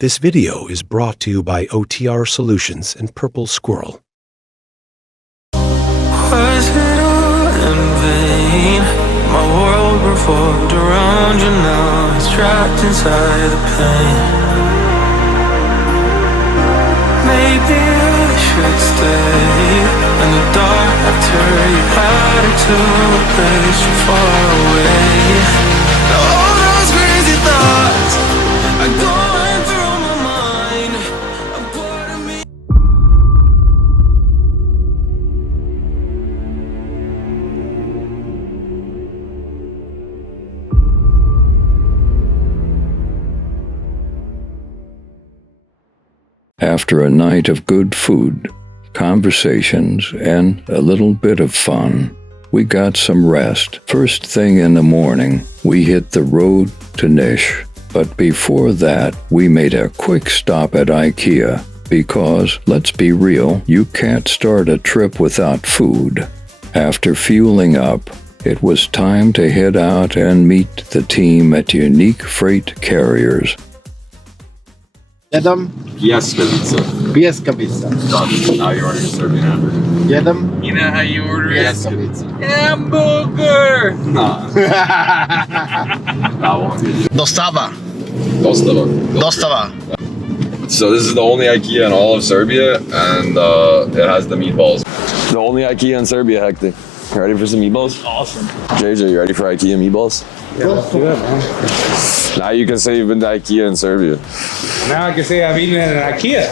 This video is brought to you by OTR Solutions and Purple Squirrel. Was it all in vain? My world revolved around you, now it's trapped inside the pain. Maybe I should stay in the dark after you had it to a place so far away. All those crazy thoughts are going through my mind. A part of me. After a night of good food, conversations, and a little bit of fun, we got some rest. First thing in the morning, we hit the road to Niš. But before that, we made a quick stop at IKEA because, let's be real, you can't start a trip without food. After fueling up, it was time to head out and meet the team at Unique Freight Carriers. Jedem, Pjeskavica. pjeskavica. Now you're ordering Serbian hamburger. Jedem, You know how you order Pjeskavica? Hamburger! Nah. That won't be. dostava. Dostava. Dostava. So this is the only IKEA in all of Serbia, and it has the meatballs. The only IKEA in Serbia, Hector. You ready for some meatballs? Awesome. JJ, you ready for IKEA meatballs? Yeah, let's do it, man. Now you can say you've been to IKEA in Serbia. Now I can say I've eaten at an IKEA.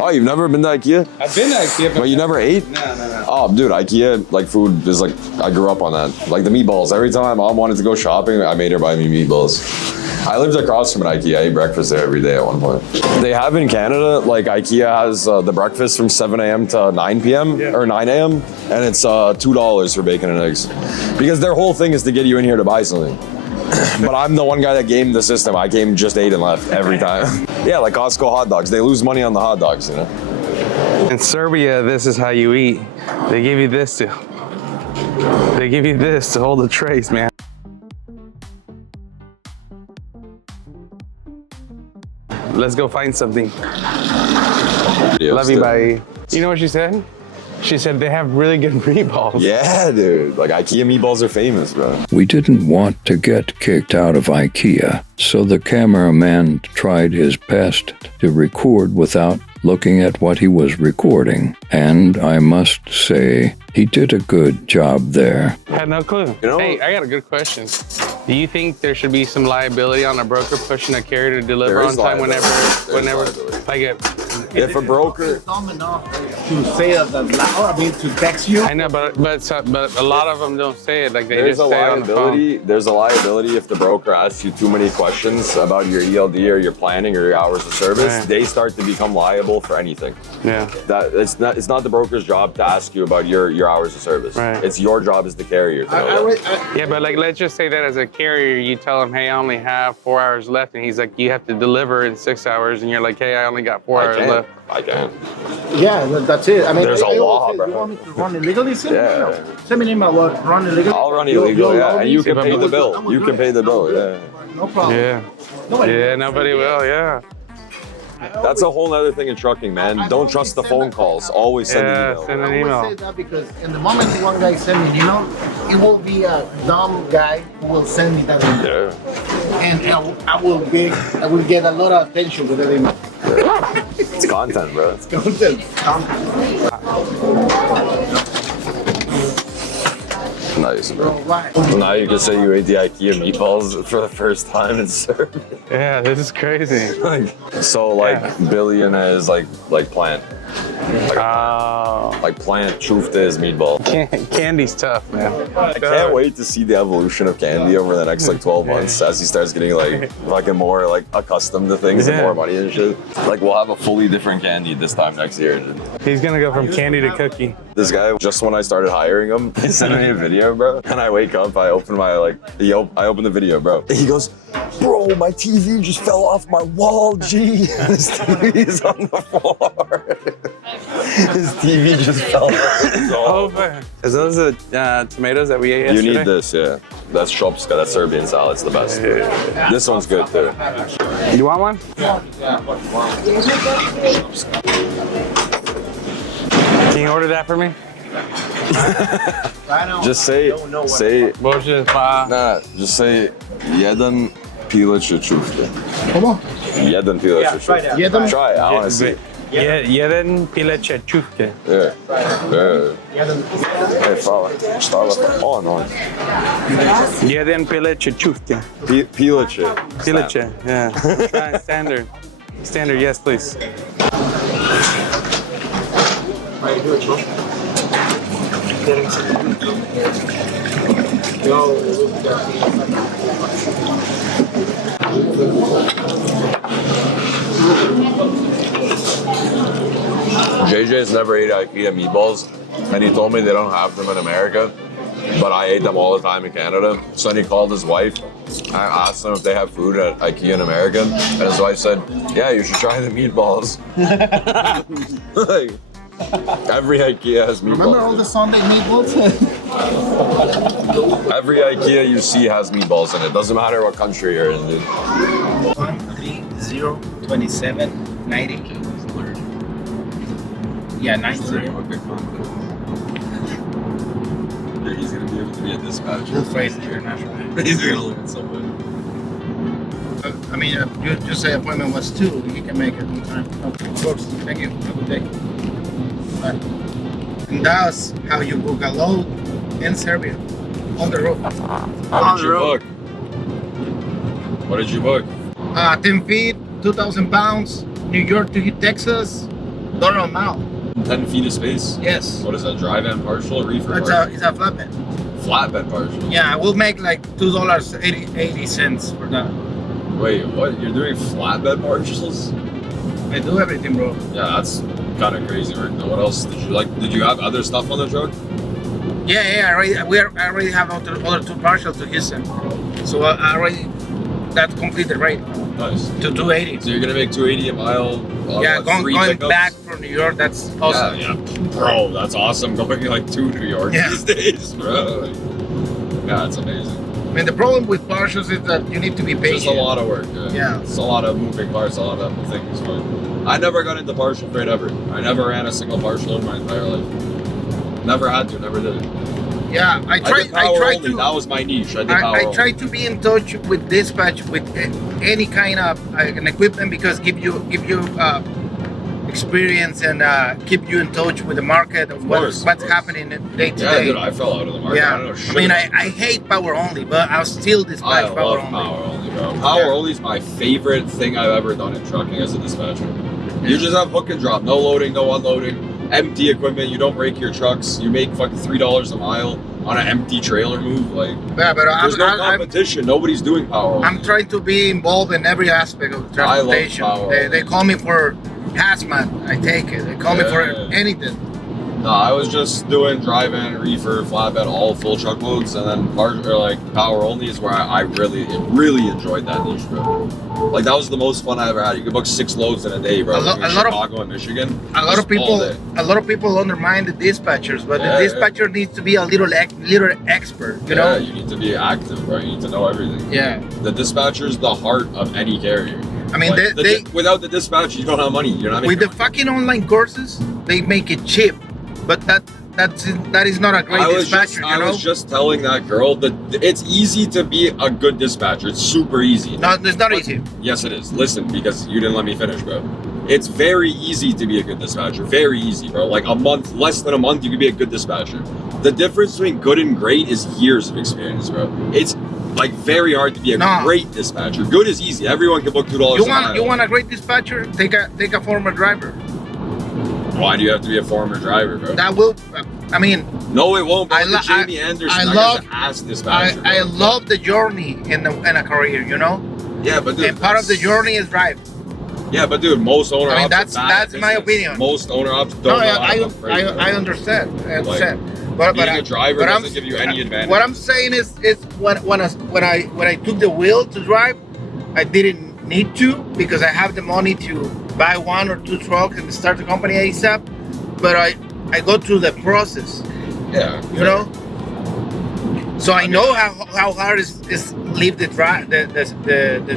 Oh, you've never been to IKEA? I've been to IKEA, But you never ate? No. Oh, dude, IKEA, like, food is like, I grew up on that. Like, the meatballs. Every time my mom wanted to go shopping, I made her buy me meatballs. I lived across from an IKEA. I ate breakfast there every day at one point. They have in Canada, like, IKEA has the breakfast from 7 a.m. to 9 p.m. or 9 a.m. And it's $2 for bacon and eggs. Because their whole thing is to get you in here to buy something. But I'm the one guy that gamed the system. I came, just ate, and left every time. Yeah, like Costco hot dogs. They lose money on the hot dogs, you know? In Serbia, this is how you eat. They give you this to hold the trays, man. Let's go find something. Love you, bye. You know what she said? She said they have really good meatballs. Yeah, dude. Like, IKEA meatballs are famous, bro. We didn't want to get kicked out of IKEA, so the cameraman tried his best to record without looking at what he was recording. And I must say, he did a good job there. I had no clue. You know, hey, I got a good question. Do you think there should be some liability on a broker pushing a carrier to deliver There on is time liability. like If a broker... Dumb enough to say that loud, I mean to text you. I know, but a lot of them don't say it. Like they There's just a say it on the phone. liability. There's a liability if the broker asks you too many questions about your ELD or your planning or your hours of service. Right. They start to become liable for anything. Yeah. That it's not the broker's job to ask you about your hours of service. Right. It's your job as the carrier to know that. Yeah, but like let's just say that as a carrier, you tell him, hey, I only have 4 hours left, and he's like, you have to deliver in 6 hours, and you're like, hey, I only got 4 hours left. I can. Yeah, that's it. I mean, There's a I law, always say, bro. you want me to run illegally? Send me an Yeah. email. Send me an email. What, run illegally? I'll run You'll illegal, yeah, allow and me you to- can pay the bill. I'm You good. can pay the I'm bill, good. yeah. No problem. Yeah. Nobody Yeah, nobody will. Yeah. That's a whole other thing in trucking, man. Don't trust the phone calls. Always send an email. Send I an always email. say that because in the moment one guy send me an email, it will be a dumb guy who will send me that email. Yeah. And I will get a lot of attention with that email. It's content, bro. Content. Nice, bro. Right. Now you can say you ate the IKEA meatballs for the first time in Serbia. Yeah, this is crazy. Billion is like plant. Like plant truth is meatball. Candy's tough, man. I can't wait to see the evolution of candy over the next like 12 months as he starts getting like fucking more like accustomed to things and more money and shit. Like we'll have a fully different candy this time next year. He's gonna go from candy to cookie. This guy, just when I started hiring him, he sent me a video, bro. And I wake up, I open my I open the video, bro. He goes, bro, my TV just fell off my wall, G. His TV's on the floor. His TV just fell off. Oh, man. Is those the tomatoes that we ate yesterday? You need this, yeah. That's Shopska, that's Serbian style. It's the best. This one's good too. You want one? Can you order that for me? Just say, Bože, pa. nah, just say, jedan pileće čufke. ¿Cómo? Jedan pileće čufke. Jedan? Try it, I want to see. Jeden pileće čufke. Yeah. Hey, fala. Šta vas? On. Jeden pileće čufke. Pileće. Pileće, yeah. Standard. Standard, yes, please. JJ's never ate IKEA meatballs, and he told me they don't have them in America, but I ate them all the time in Canada. So then he called his wife. I asked them if they have food at IKEA in America, and his wife said, "Yeah, you should try the meatballs." Like, every IKEA has meatballs. Remember all the Sunday meatballs? Every IKEA you see has meatballs in it. Doesn't matter what country you're in, dude. 1302790. Yeah, 90. He's gonna be able to be a dispatcher. Full freight international. He's gonna look at somebody. I mean, you just say appointment was 2. He can make it on time. Okay, of course. Thank you. Have a good day. Bye. And that's how you book a load in Serbia. On the road. What did you book? What did you book? 10 feet, 2,000 pounds, New York to Texas, dollar amount. 10 feet of space? Yes. What is that, dry van partial or reefer It's partial? a flatbed. Flatbed partial? Yeah, I will make like $2.80 for that. Wait, what? You're doing flatbed partials? I do everything, bro. Yeah, that's kind of crazy work. What else did you like? Did you have other stuff on the truck? Yeah, I already have other 2 partials to Houston. So that complete the rate Nice. to 280. So you're gonna make 280 a mile? On Yeah, what, going 3 pickups? back from New York, that's awesome. Yeah, bro, that's awesome. Going like to New York Yeah. these days, bro. Yeah, that's amazing. I mean, the problem with partials is that you need to be It's patient. just a lot of work. Yeah. It's a lot of moving parts, a lot of things. But I never got into partial freight ever. I never ran a single partial in my entire life. Never had to. Never did it. Yeah, I did tried power only. to. That was my niche. I did power I only. try to be in touch with dispatch with any kind of an equipment because give you experience and keep you in touch with the market of what's happening day to Yeah, day. dude, I fell out of the market. I don't know Yeah, shit I mean, about I hate power only, but I'll still I dispatch power love only. power only, bro. Power only is my favorite thing I've ever done in trucking as a dispatcher. You just have hook and drop, no loading, no unloading, empty equipment. You don't break your trucks. You make fucking $3 a mile on an empty trailer move. Like, Yeah, but there's no competition. Nobody's doing power only. I'm trying to be involved in every aspect of transportation. power They call me for hazmat, I take it. They call me for Yeah. anything. No, I was just doing dry van, reefer, flatbed, all full truckloads, and then power only is where I really enjoyed that niche, bro. Like that was the most fun I ever had. You could book 6 loads in a day, bro. A lot of- Chicago and Michigan. A lot of just all day. people undermine the dispatchers, but Yeah, the dispatcher needs to be a little expert, you know? Yeah, you need to be active, bro. You need to know everything. Yeah. The dispatcher's the heart of any carrier. I mean, Like, they without the dispatcher, you don't have money. You're not making with the money. fucking online courses, they make it cheap, but that is not a great dispatcher, you I know? was just telling that girl that it's easy to be a good dispatcher. It's super easy. No, it's not easy. Yes, it is. Listen, because you didn't let me finish, bro. It's very easy to be a good dispatcher. Very easy, bro. Like less than a month, you can be a good dispatcher. The difference between good and great is years of experience, bro. It's like very hard to be a great dispatcher. Good is easy. Everyone can book $2 a mile. You want a great dispatcher? Take a former driver. Why do you have to be a former driver, bro? That will. I mean, No, it won't. But I lo- Jamie Anderson, I that love- guy's an ass dispatcher. I bro. love the journey in a career, you know. Yeah, but dude, And part of the journey is drive. Yeah, but dude, most owner I mean, ops are bad that's at my business. opinion. Most owner ops No, don't know how to book freight, bro. I understand. I understand. being a driver but doesn't give you any advantage. What I'm saying is when I took the wheel to drive, I didn't need to because I have the money to buy 1 or 2 trucks and start the company ASAP. But I go through the process, Yeah. you know. So I know how hard is leave the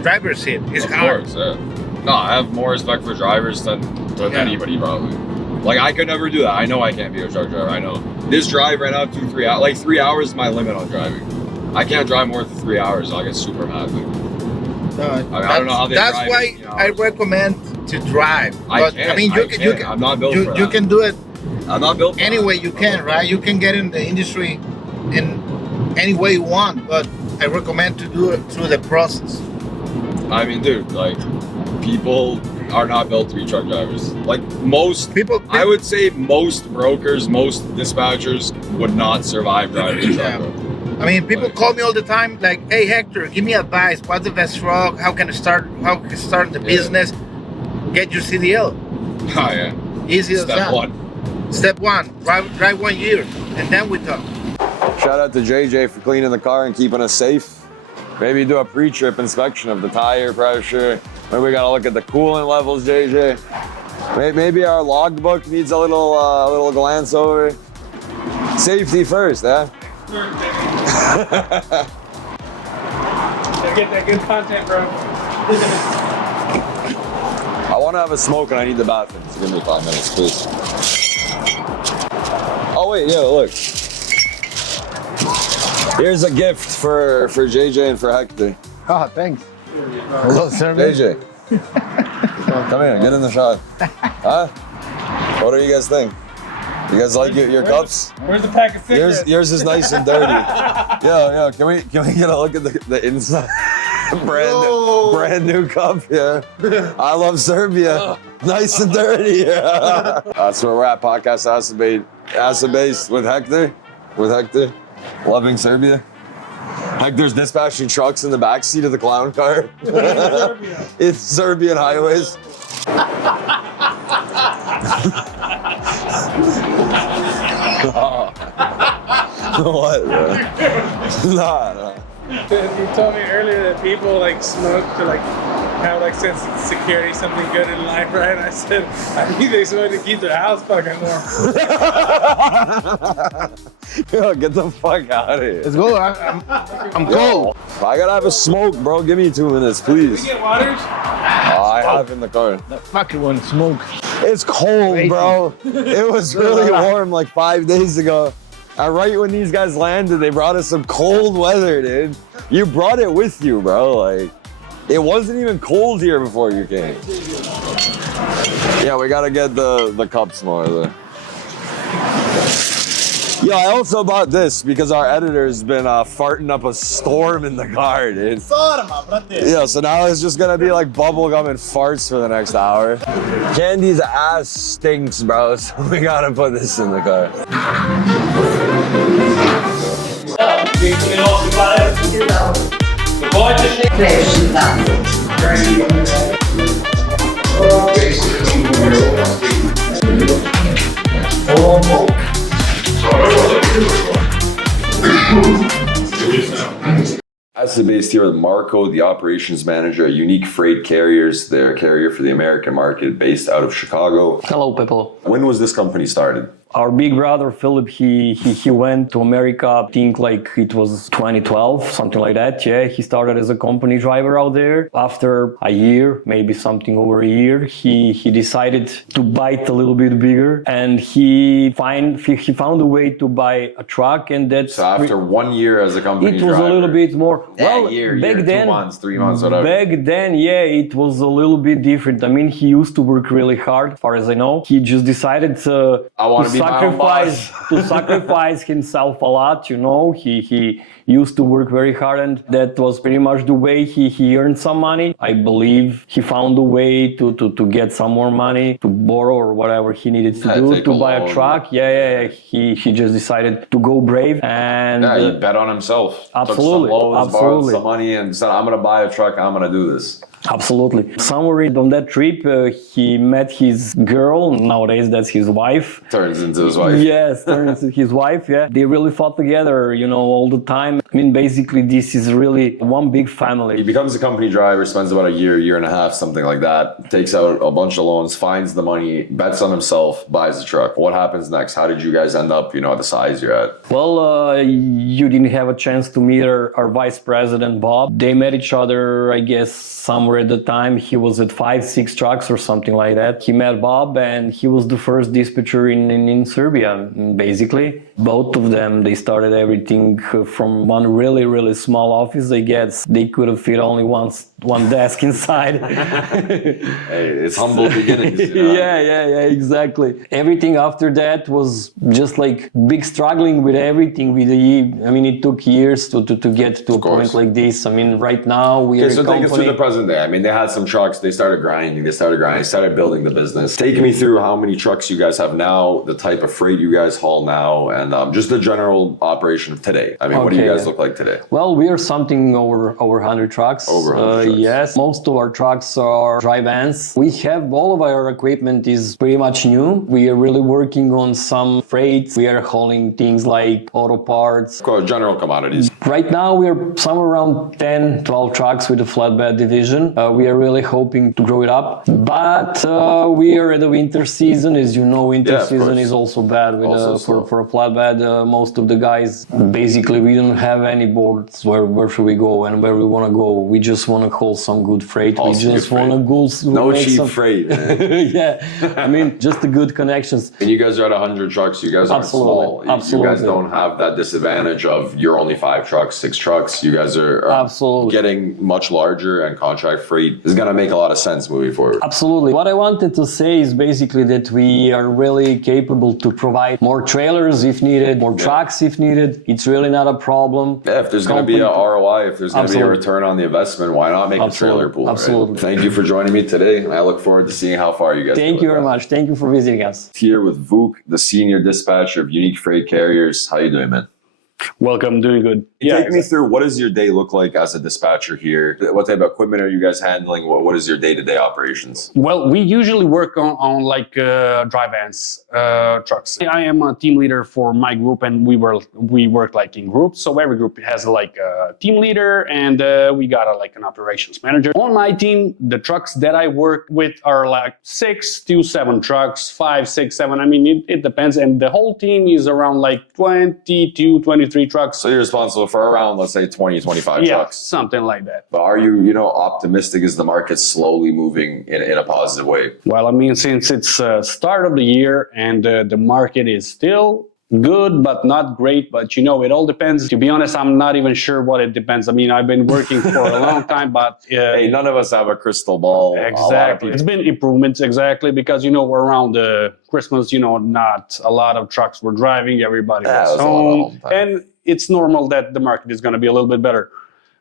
driver's seat. It's hard. Of course, yeah. No, I have more respect for drivers than anybody probably. Like I could never do that. I know I can't be a truck driver. I know this drive right now 2-3 hours. Like 3 hours is my limit on driving. I can't drive more than 3 hours. I get super mad. I don't know how they that's drive why 18 I hours. recommend to drive. I But can't. I mean, you can. I'm not built for that. You can do it I'm not built for any that. way you can, right? You can get in the industry in any way you want, but I recommend to do it through the process. I mean, dude, like people are not built to be truck drivers. Like most People- I would say most brokers, most dispatchers would not survive driving a truck. Yeah. bro. I mean, people call me all the time, like, "Hey, Hector, give me advice. What's the best truck? How can I start? How can I start the business? Get your CDL. Oh yeah. Easy as Step that. one. Step one. Drive 1 year, and then we talk." Shout out to JJ for cleaning the car and keeping us safe. Maybe do a pre-trip inspection of the tire pressure. Maybe we gotta look at the coolant levels, JJ. Maybe our logbook needs a little glance over. Safety first, eh? Get that good content, bro. I want to have a smoke and I need the bathroom. So give me 5 minutes, please. Oh wait, yeah, look. Here's a gift for JJ and for Hector. Oh, thanks. Hello, sir. JJ, come here, get in the shot. Huh? What do you guys think? You guys like your cups? Where's the pack of cigarettes? Yours is nice and dirty. Yeah. Can we get a look at the inside? brand new cup. Yeah. I love Serbia. Nice and dirty. Yeah. That's where we're at. Podcast Asset Based with Hector. Loving Serbia. Hector's dispatching trucks in the backseat of the clown car. It's Serbian highways. What? Nah. You told me earlier that people like smoke to like have like sense of security, something good in life, right? I said I think they smoke to keep their house fucking warm. Yo, get the fuck out of here. Let's go. I'm cold. I gotta have a smoke, bro. Give me 2 minutes, please. You get waters? I have in the car. The fucking one smoke. It's cold, bro. It was really warm like 5 days ago. And right when these guys landed, they brought us some cold weather, dude. You brought it with you, bro. Like, it wasn't even cold here before you came. Yeah, we gotta get the cups more though. Yeah, I also bought this because our editor's been farting up a storm in the car, dude. Yeah, so now it's just gonna be like bubblegum and farts for the next hour. Candy's ass stinks, bro, so we gotta put this in the car. Asset Based here with Marco, the operations manager at Unique Freight Carriers. They're a carrier for the American market based out of Chicago. Hello, people. When was this company started? Our big brother, Philip, he went to America, I think like it was 2012, something like that. Yeah, he started as a company driver out there. After a year, maybe something over a year, he decided to bite a little bit bigger, and he found a way to buy a truck, and that's... So after 1 year as a company it was driver, a little bit more... Well, year, 2 months, 3 months, whatever. Back then, yeah, it was a little bit different. I mean, he used to work really hard, as far as I know. He just decided to sacrifice himself a lot, you know. He used to work very hard, and that was pretty much the way he earned some money. I believe he found a way to get some more money, to borrow or whatever he needed to do to buy a truck. Yeah. He just decided to go brave, and he bet on himself. Absolutely. Took some loans, borrowed some money, and said, "I'm gonna buy a truck. I'm gonna do this." Absolutely. Somewhere on that trip, he met his girl. Nowadays, that's his wife. Turns into his wife. Yes, turns into his wife. Yeah, they really fought together, you know, all the time. I mean, basically, this is really one big family. He becomes a company driver, spends about a year and a half, something like that, takes out a bunch of loans, finds the money, bets on himself, buys the truck. What happens next? How did you guys end up, at the size you're at? Well, you didn't have a chance to meet our vice president, Bob. They met each other, I guess, somewhere at the time. He was at 5-6 trucks or something like that. He met Bob, and he was the first dispatcher in Serbia, basically. Both of them, they started everything from one really, really small office. I guess they could have fit only one desk inside. Hey, it's humble beginnings. Yeah, exactly. Everything after that was just like big struggling with everything. It took years to get to a point like this. I mean, right now we are a company. Take us to the present day. I mean, they had some trucks. They started grinding. They started building the business. Take me through how many trucks you guys have now, the type of freight you guys haul now, and just the general operation of today. I mean, what do you guys look like today? Well, we are something over 100 trucks. Over 100 trucks. Yes, most of our trucks are dry vans. We have all of our equipment is pretty much new. We are really working on some freights. We are hauling things like auto parts. General commodities. Right now, we are somewhere around 10, 12 trucks with the flatbed division. We are really hoping to grow it up. But we are at the winter season. As you know, winter season is also bad for a flatbed. Most of the guys, basically, we don't have any boards where should we go and where we want to go. We just want to haul some good freight. We just want to go. No cheap freight. Yeah, I mean, just the good connections. And you guys are at 100 trucks. You guys aren't small. You guys don't have that disadvantage of you're only 5 trucks, 6 trucks. You guys are getting much larger, and contract freight is going to make a lot of sense moving forward. Absolutely. What I wanted to say is basically that we are really capable to provide more trailers if needed, more trucks if needed. It's really not a problem. Yeah, if there's going to be a ROI, if there's going to be a return on the investment, why not make a trailer pool? Absolutely. Right? Thank you for joining me today. I look forward to seeing how far you guys Thank you very much. Thank you for visiting us. Here with Vuk, the senior dispatcher of Unique Freight Carriers. How you doing, man? Welcome, doing good. Take me through, what does your day look like as a dispatcher here? What type of equipment are you guys handling? What is your day-to-day operations? Well, we usually work on like dry vans, trucks. I am a team leader for my group, and we work like in groups. So every group has like a team leader, and we got like an operations manager. On my team, the trucks that I work with are like 6 to 7 trucks, 5, 6, 7. I mean, it depends. And the whole team is around like 22, 23 trucks. So you're responsible for around, let's say, 20, 25 trucks. Something like that. But are you, optimistic as the market's slowly moving in a positive way? Well, I mean, since it's start of the year and the market is still good, but not great. But, it all depends. To be honest, I'm not even sure what it depends. I mean, I've been working for a long time, but... hey, none of us have a crystal ball. Exactly. It's been improvements, exactly, because, around Christmas, not a lot of trucks were driving. Everybody was home. And it's normal that the market is going to be a little bit better.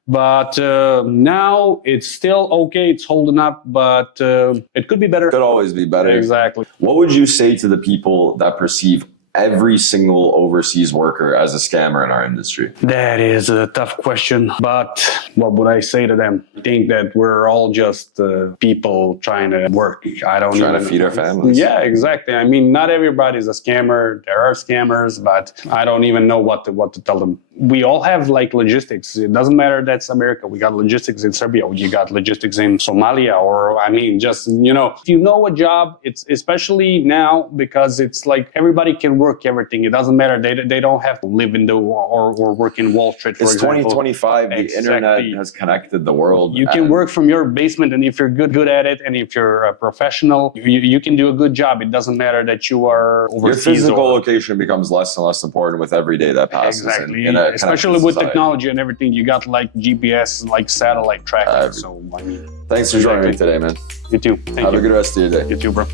But now it's still okay. It's holding up, but it could be better. Could always be better. Exactly. What would you say to the people that perceive every single overseas worker as a scammer in our industry? That is a tough question, but what would I say to them? I think that we're all just people trying to work. Trying to feed our families. Yeah, exactly. I mean, not everybody's a scammer. There are scammers, but I don't even know what to tell them. We all have like logistics. It doesn't matter that's America. We got logistics in Serbia. You got logistics in Somalia, or I mean, just, if you know a job, it's especially now because it's like everybody can work everything. It doesn't matter. They don't have to live in or work in Wall Street, for example. It's 2025. The internet has connected the world. You can work from your basement, and if you're good at it, and if you're a professional, you can do a good job. It doesn't matter that you are overseas. Your physical location becomes less and less important with every day that passes. Exactly. Especially with technology and everything, you got like GPS, like satellite tracking. So, I mean, thanks for joining me today, man. You too. Thank you. Have a good rest of your day. You too, bro.